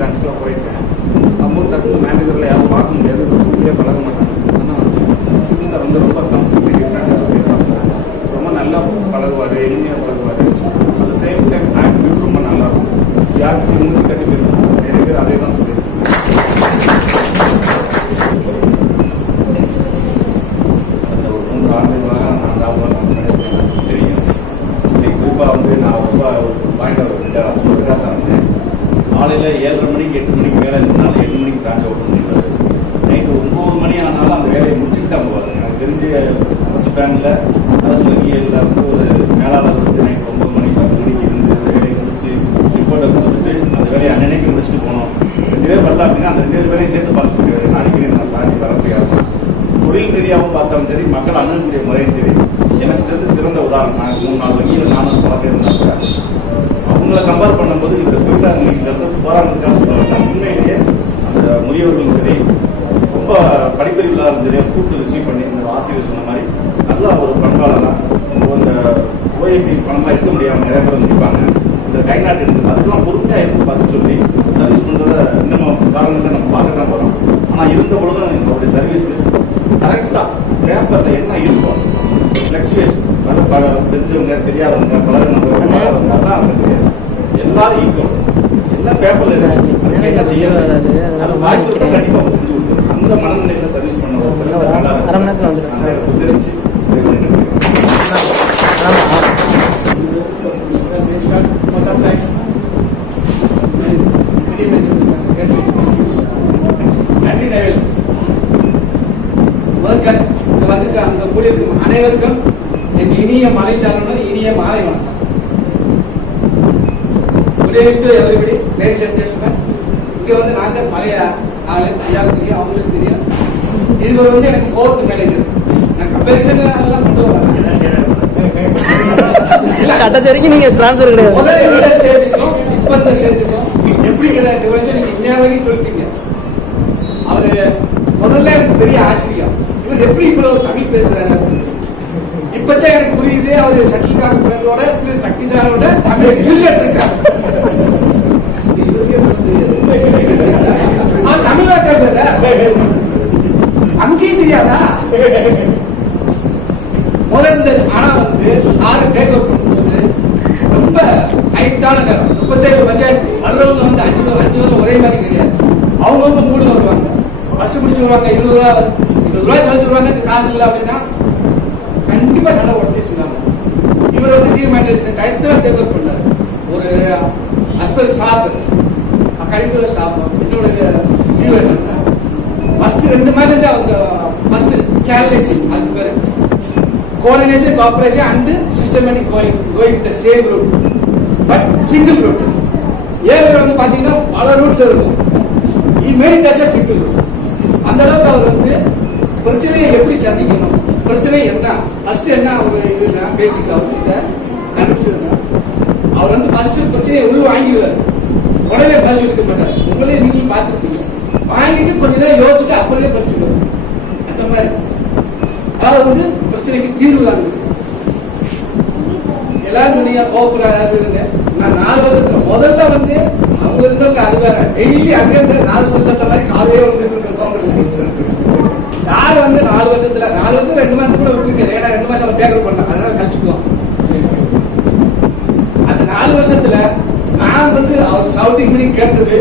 பிரான்ச்சுக்குலாம் போயிருக்கேன். அப்போ டக்குனு மேனேஜரில் யாரும் பார்க்க முடியாது, உள்ளே பழக மாட்டாங்க. ஆனால் சிபி சார் வந்து ரொம்ப கம்ப்ளீட்லி டிஃப்ரெண்டாக ரொம்ப நல்லா பழகுவார், எளிமையாக பழகுவார். At the same time activities ரொம்ப நல்லா இருக்கும். யாருக்கு மூஞ்சி கட்டி பேசணும், நிறைய பேர் அதே தான் சொல்லியிருக்கேன். அந்த ஒரு 3 ஆண்டுகளாக நான் ராகுல் தெரியும். இன்னைக்கு குறிப்பாக வந்து நான் ரொம்ப பாயிண்ட் சொல்லிட்டா தரேன். காலையில் 7:30 மணிக்கு 8 மணிக்கு வேலை இருந்தாலும் 8 மணிக்கு பிரான்ச் ஓப்பன் பண்ணிடுவார். நைட்டு 9 மணி ஆனாலும் அந்த வேலையை முடிச்சுட்டு தான் போவார். எனக்கு தெரிஞ்ச அரசு பேங்கில் அரசு வங்கியில் வந்து ஒரு மேலாளர் வந்து நைட்டு 9 மணிக்கு 10 மணிக்கு இருந்து அந்த வேலையை முடிச்சு ரிப்போர்ட்டை கொடுத்துட்டு அந்த வேலையை அன்னைக்கு முடிச்சுட்டு போனோம். 2 பேர் வரல அப்படின்னா அந்த 2 பேர் வேலையை சேர்த்து பார்த்துட்டு முடியாது. அடிக்கடி நான் பிரான்ச் வர முடியாது. தொழில் ரீதியாகவும் பார்த்தாலும் சரி, மக்கள் அணுகக்கூடிய முறையும் சரி. எனக்கு தெரிஞ்ச சிறந்த உதாரணம், நான் 3-4 வங்கியில் நானும் பழக்கம் இருந்தாங்க. அவங்கள கம்பேர் பண்ணும்போது இந்த போயிட்டாங்க போராட்டத்துக்காக சொல்லலாம். உண்மையிலேயே அந்த முதியவர்களும் சரி, ரொம்ப படிப்பறிவு இல்லாத சரி, கூப்பிட்டு ரிசீவ் பண்ணி இந்த ஆசிரியர் சொன்ன மாதிரி நல்லா ஒரு பண்பாளராக இந்த ஓஏபி பணமாக இருக்க முடியாமல் நிறைய பேர் நிற்பாங்க. இந்த கை நாட்டு இருக்குது அதுக்கெல்லாம் பொறுமையாக இருந்து பார்த்து சொல்லி சர்வீஸ் பண்ணுறத இன்னும் காலங்களில் நம்ம பார்க்க தான் போகிறோம். ஆனால் இருந்த பொழுதும் எங்களுடைய சர்வீஸ் கரெக்டாக பேப்பரில் என்ன இருக்கும் ஃப்ளக்சுவேஷன் தெரிஞ்சவங்க தெரியாதவங்க பழகினவங்க அதான் தெரியாது. எல்லாரும் ஈக்குவல், எல்லா பேப்பர்ல இருக்கு, என்ன செய்யணும் அது வாய்ப்பு கண்டிப்பாக அவங்க செஞ்சு கொடுத்துரும். அந்த மனநிலையில சர்வீஸ் பண்ண அரை மணி நேரத்தில் வந்துடும். தெரிஞ்சு நன்றி நவேல். வந்திருக்க அந்த ஊழியர்கள் அனைவருக்கும் என் இனிய மலைச்சாரனும் இனிய மாலை வணக்கம். எவரிபடி லேடிஸ் அண்ட் ஜென்டில்மேன், இங்க வந்து நான் தான் பழைய ஆளு, ஐயாவுக்கு தெரியும், அவங்களுக்கு தெரியும். இதுவர் வந்து எனக்கு 4th மேனேஜர். நான் கம்பேரிசன் எல்லாம் கொண்டு வரேன். கட்ட வரைக்கும் நீங்க டிரான்ஸ்ஃபர் கிடையாது. முதல்ல ஸ்டேஜுக்கும் இப்ப இந்த ஸ்டேஜுக்கும் எப்படி டிஃபரன்ஸ் நீங்க இன்னும் வரைக்கும் சொல்லிட்டீங்க. அவரு முதல்ல எனக்கு பெரிய ஆச்சரியம், இவர் எப்படி இவ்வளவு தமிழ் பேசுறாரு. இப்பதான் எனக்கு புரியுது, அவரு சட்டில்காக ஃப்ரெண்டோட திரு சக்தி சாரோட தமிழ் நியூஸ் எடுத்திருக்காரு. தமிழா தெரியல சார், அங்கேயும் தெரியாதா முதல்ல. ஆனா வந்து சாரு டேக் அவுட் பண்ணும்போது ரொம்ப ஹைட்டான நேரம். 37 பஞ்சாயத்து வர்றவங்க வந்து 5 வருஷம் ஒரே மாதிரி கிடையாது. அவங்க வந்து 3 வருவாங்க, பஸ் பிடிச்சி வருவாங்க, 20 ரூபாய் செலுத்துவாங்க. காசு இல்லை அப்படின்னா கண்டிப்பா சண்டை உடனே சொன்னாங்க. இவர் வந்து டீம் மேனேஜர் டயத்துல டேக் அவுட் பண்ணாரு. ஒரு அஸ்பெல் ஸ்டாப் கழிவுற ஸ்டாப் என்னோட லீவ் எடுத்தாங்க. ஃபர்ஸ்ட் 2 மாசம் தான் அவங்க ஃபர்ஸ்ட் சேனலைசிங், அதுக்கு பேரு coordination, cooperation and systematic going the same route but single route. Area வந்து பாத்தீங்கன்னா பல ரூட்ல இருக்கும். Made as a single route. அந்த அளவுக்கு அவர் வந்து பிரச்சனையை எப்படி சந்திக்கணும், பிரச்சனை என்ன, ஃபர்ஸ்ட் என்ன அவங்க இதுனா பேசிக் அவர்கிட்ட கண்டுபிடிச்சிருந்தா அவர் வந்து ஃபர்ஸ்ட் பிரச்சனையை உள்ள வாங்கிடுவார். உடனே பதில் இருக்க மாட்டார். உங்களே நீங்க பார்த்துருப்பீங்க. வாங்கிட்டு கொஞ்ச நேரம் யோசிச்சுட்டு அப்படியே படிச்சுடுவார். அந்த மாதிரி அதாவது வந்து பிரச்சனைக்கு தீர்வு காணுது. எல்லாரும் நீங்க கோபுராதுங்க. நான் 4 வருஷத்துல முதல்ல வந்து அவங்க இருந்தவங்க அது வேற, டெய்லி அங்கே இருந்து 4 வருஷத்த மாதிரி காலையே வந்துட்டு இருக்கவங்க. சார் வந்து 4 வருஷத்துல 4 வருஷம் 2 மாசம் கூட விட்டுருக்கு. ஏன்னா 2 மாசம் அவர் டேக்கர் பண்ணாங்க, அதனால கழிச்சுக்குவோம். அந்த 4 வருஷத்துல நான் வந்து அவர் சவுட்டிங் பண்ணி கேட்டது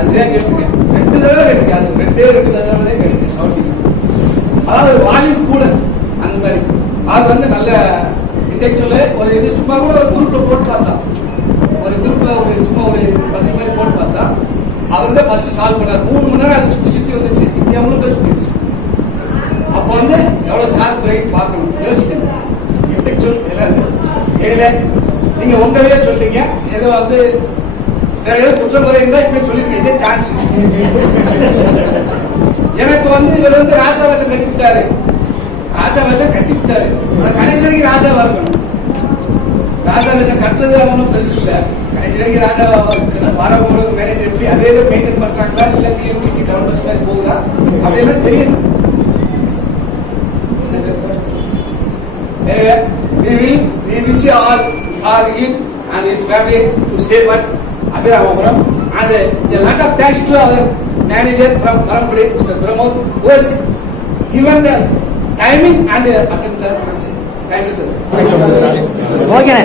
அதுதான் கேட்டுருக்கேன். 2 தடவை கேட்டுருக்கேன். அது 2 தடவை கேட்டுருக்கேன் சவுட்டிங். அதாவது வால்யூம் கூட அந்த மாதிரி. அது வந்து நல்ல இன்டெக்சுவல் ஒரு இது சும்மா கூட ஒரு குரூப்ல போட்டு பார்த்தா, ஒரு குரூப்ல ஒரு சும்மா ஒரு பசங்க மாதிரி போட்டு பார்த்தா அவர் தான் ஃபர்ஸ்ட் சால்வ் பண்ணார். 3 மணி நேரம் அது சுத்தி சுத்தி வந்துச்சு. இந்தியா முழுக்க சுத்திச்சு. அப்போ வந்து எவ்வளவு ஷார்ப் பிரைட் பார்க்கணும், யோசிக்கணும். இன்டெக்சுவல் எல்லாரும் எனவே நீங்க உங்களே சொல்றீங்க. ஏதோ வந்து வேற குற்றம் குறை இருந்தா இப்படி சொல்லிருக்கீங்க. இதே சான்ஸ். எனக்கு வந்து இவர் வந்து ராசாவாசம் கட்டிவிட்டாரு, ராசாவாசம் கட்டிவிட்டாரு. கடைசி வரைக்கும் ராசாவா இருக்கணும். ராசாவாசம் கட்டுறது ஒன்றும் பெருசு இல்லை. கடைசி வரைக்கும் ராசாவா இருக்கணும். வரவங்களுக்கு மேனேஜர் எப்படி அதே மெயின்டைன் பண்றாங்களா, இல்ல டிஎம்பிசி டவுன் பஸ் மாதிரி போகுதா அப்படியெல்லாம் தெரியணும். We wish you all are in and his family to stay but Abhiramapuram. And a lot of thanks to our manager from Parampudi, Mr. Pramod, who has given the timing and attended the function. Thank you, sir. ஓகேண்ணே.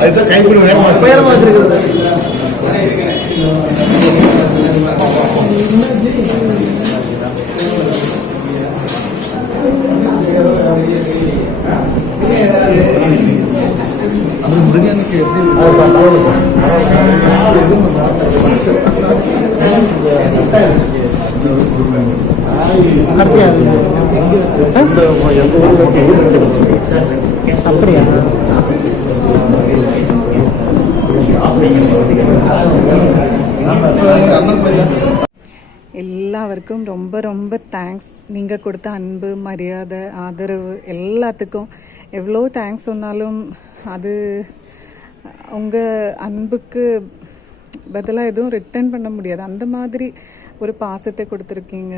அதுதான் கைப்பிடி வேகமா வச்சிருக்கிறது. அப்படியா? எல்லாருக்கும் ரொம்ப ரொம்ப தேங்க்ஸ். நீங்கள் கொடுத்த அன்பு, மரியாதை, ஆதரவு எல்லாத்துக்கும் எவ்வளோ தேங்க்ஸ் சொன்னாலும் அது உங்கள் அன்புக்கு பதிலாக எதுவும் ரிட்டர்ன் பண்ண முடியாது. அந்த மாதிரி ஒரு பாசத்தை கொடுத்துருக்கீங்க.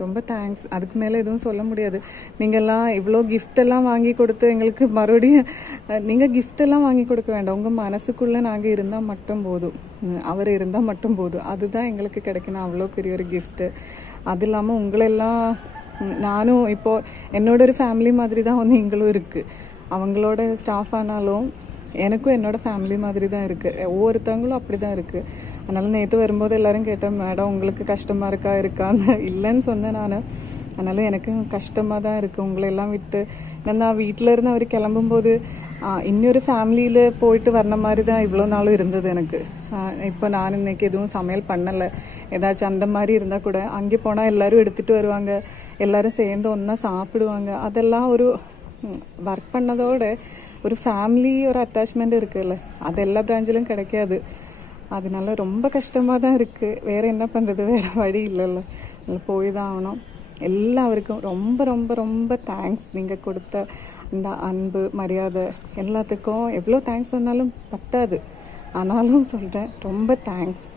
ரொம்ப தேங்க்ஸ். அதுக்கு மேலே எதுவும் சொல்ல முடியாது. நீங்கள்லாம் இவ்வளோ கிஃப்டெல்லாம் வாங்கி கொடுத்து எங்களுக்கு மறுபடியும் நீங்கள் கிஃப்டெல்லாம் வாங்கி கொடுக்க வேண்டாம். உங்கள் மனசுக்குள்ளே நாங்கள் இருந்தால் மட்டும் போதும், அவர் இருந்தால் மட்டும் போதும். அதுதான் எங்களுக்கு கிடைக்கணும் அவ்வளோ பெரிய ஒரு கிஃப்ட்டு. அது இல்லாமல் உங்களெல்லாம் நானும் இப்போது என்னோட ஒரு ஃபேமிலி மாதிரி தான் வந்து நீங்களும் இருக்குது. அவங்களோட ஸ்டாஃப் ஆனாலும் எனக்கும் என்னோடய ஃபேமிலி மாதிரி தான் இருக்குது. ஒவ்வொருத்தவங்களும் அப்படி தான் இருக்குது. அதனால் நேற்று வரும்போது எல்லோரும் கேட்டேன், மேடம் உங்களுக்கு கஷ்டமாக இருக்கான்னு. இல்லைன்னு சொன்னேன் நான். அதனால எனக்கும் கஷ்டமாக தான் இருக்குது உங்களெல்லாம் விட்டு. நான் வீட்டில் இருந்து அவர் கிளம்பும்போது இன்னொரு ஃபேமிலியில் போயிட்டு வர்ற மாதிரி தான் இவ்வளோ நாளும் இருந்தது எனக்கு. இப்போ நான் இன்னைக்கு எதுவும் சமையல் பண்ணலை. ஏதாச்சும் அந்த மாதிரி இருந்தால் கூட அங்கே போனால் எல்லோரும் எடுத்துகிட்டு வருவாங்க, எல்லோரும் சேர்ந்து ஒன்றா சாப்பிடுவாங்க. அதெல்லாம் ஒரு ஒர்க் பண்ணதோட ஒரு ஃபேமிலி ஒரு அட்டாச்மெண்ட் இருக்குல்ல, அது எல்லா பிரான்ச்சிலும் கிடைக்காது. அதனால ரொம்ப கஷ்டமாக தான் இருக்குது. வேறு என்ன பண்ணுறது, வேறு வழி இல்லைல்ல, அதில் போய் தான் ஆகணும். எல்லாருக்கும் ரொம்ப ரொம்ப ரொம்ப தேங்க்ஸ். நீங்கள் கொடுத்த இந்த அன்பு, மரியாதை எல்லாத்துக்கும் எவ்வளோ தேங்க்ஸ் சொன்னாலும் பத்தாது. ஆனாலும் சொல்கிறேன், ரொம்ப தேங்க்ஸ்.